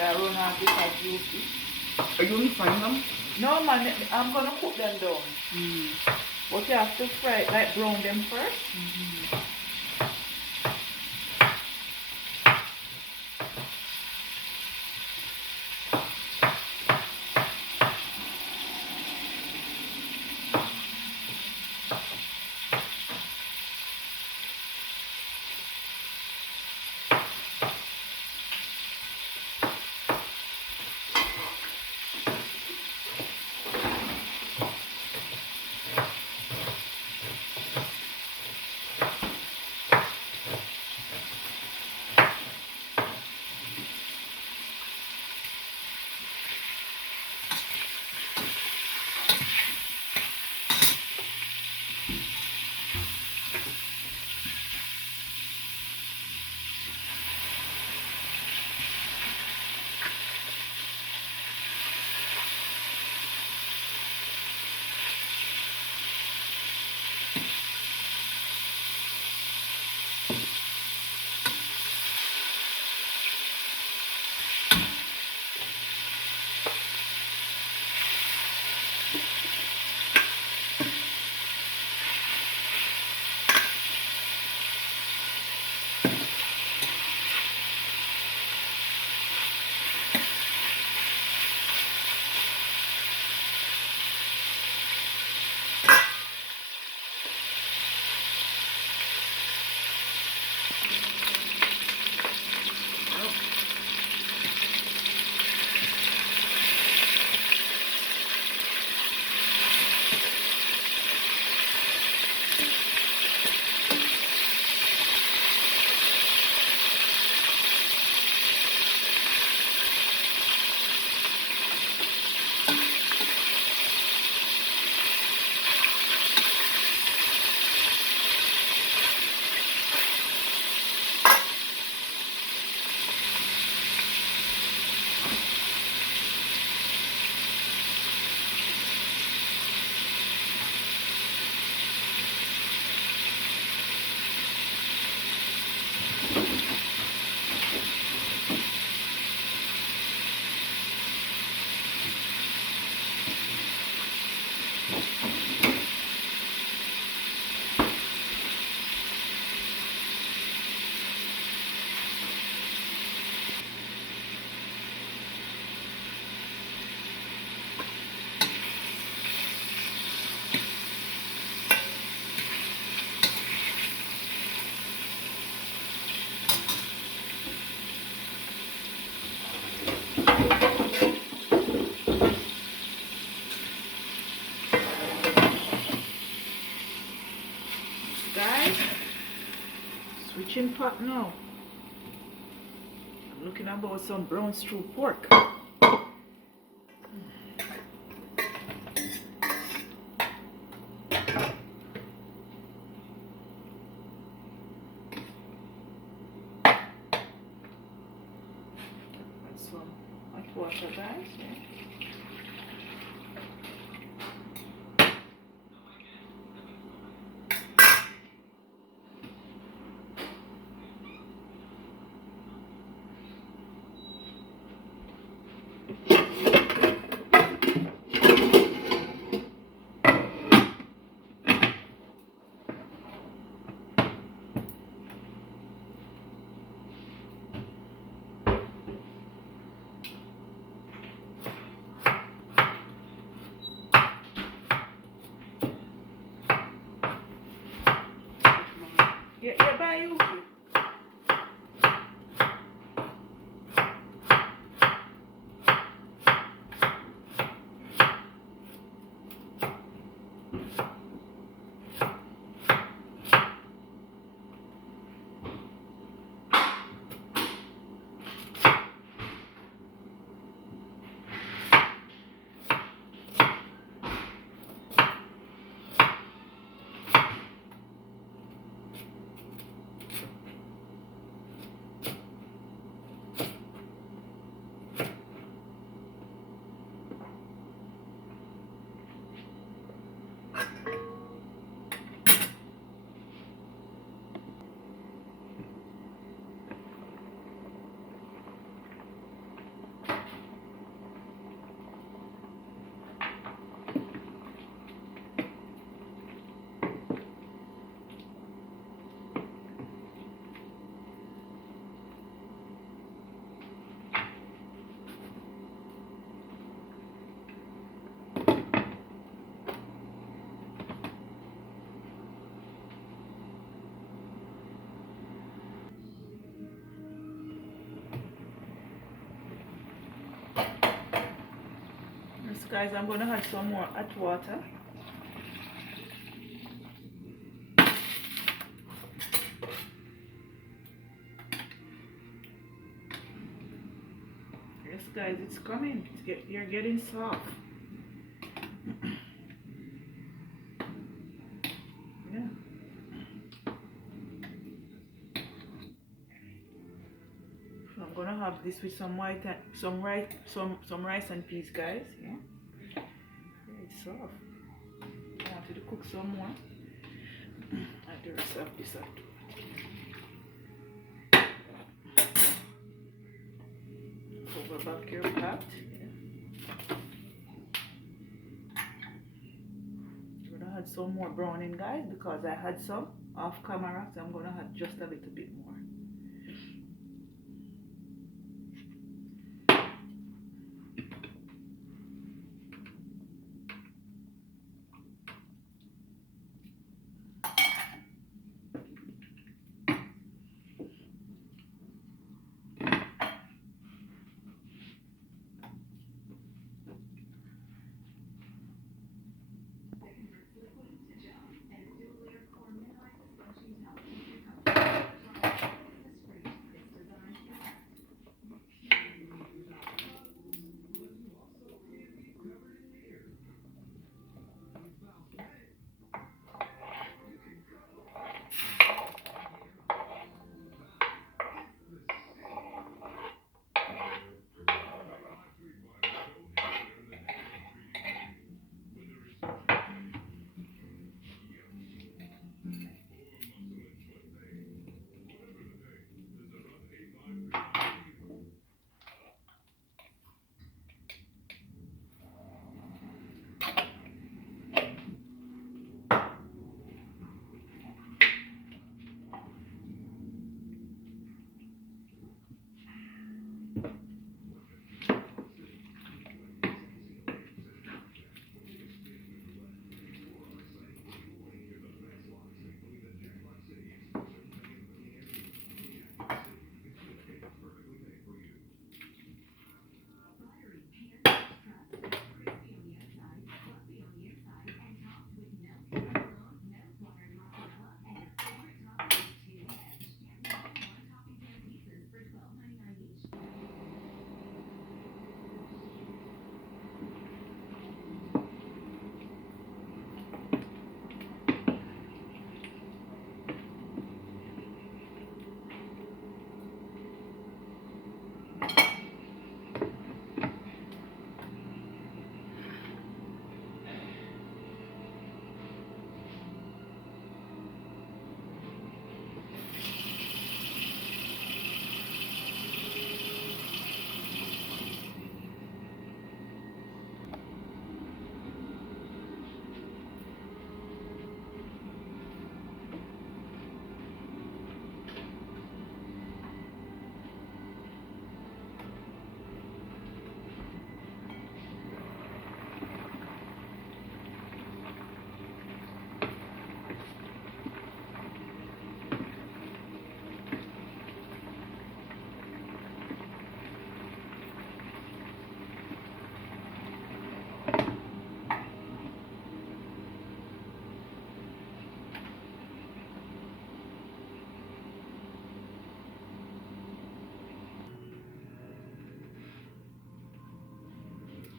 I run off because you see. Are you only frying them? No man, I'm gonna cook them down. But you have to fry it, like brown them first. Guys, switching pot now. I'm looking about some brown stew pork. And some hot water, guys. Yeah. guys, I'm gonna add some more hot water. Yes guys, it's coming. You're getting soft. Yeah. So I'm gonna have this with some some rice and peas, guys. Yeah. Yeah, it's soft. I want you to cook some more. Add the rest of this up. Over back your pot. Yeah. I'm gonna add some more browning, guys, because I had some off camera, so I'm gonna add just a little bit more.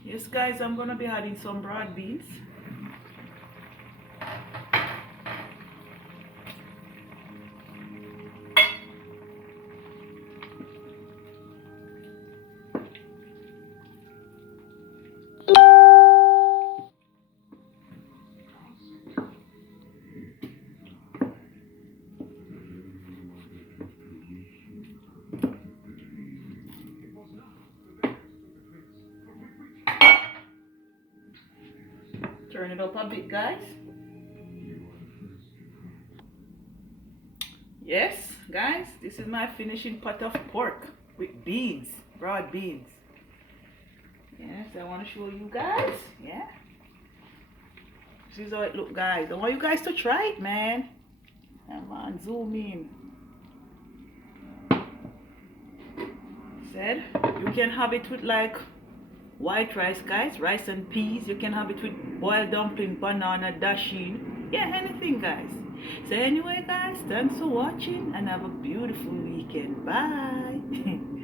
Yes guys, I'm gonna be adding some broad beans. Turn it up a bit, guys. Yes, guys, this is my finishing pot of pork with beans, broad beans. Yes, I want to show you guys. Yeah. This is how it look, guys. I want you guys to try it, man. Come on, zoom in. Said you can have it with like white rice, guys, rice and peas. You can have it with boiled dumpling, banana, dasheen. Yeah, anything, guys. So anyway, guys, thanks for watching and have a beautiful weekend. Bye.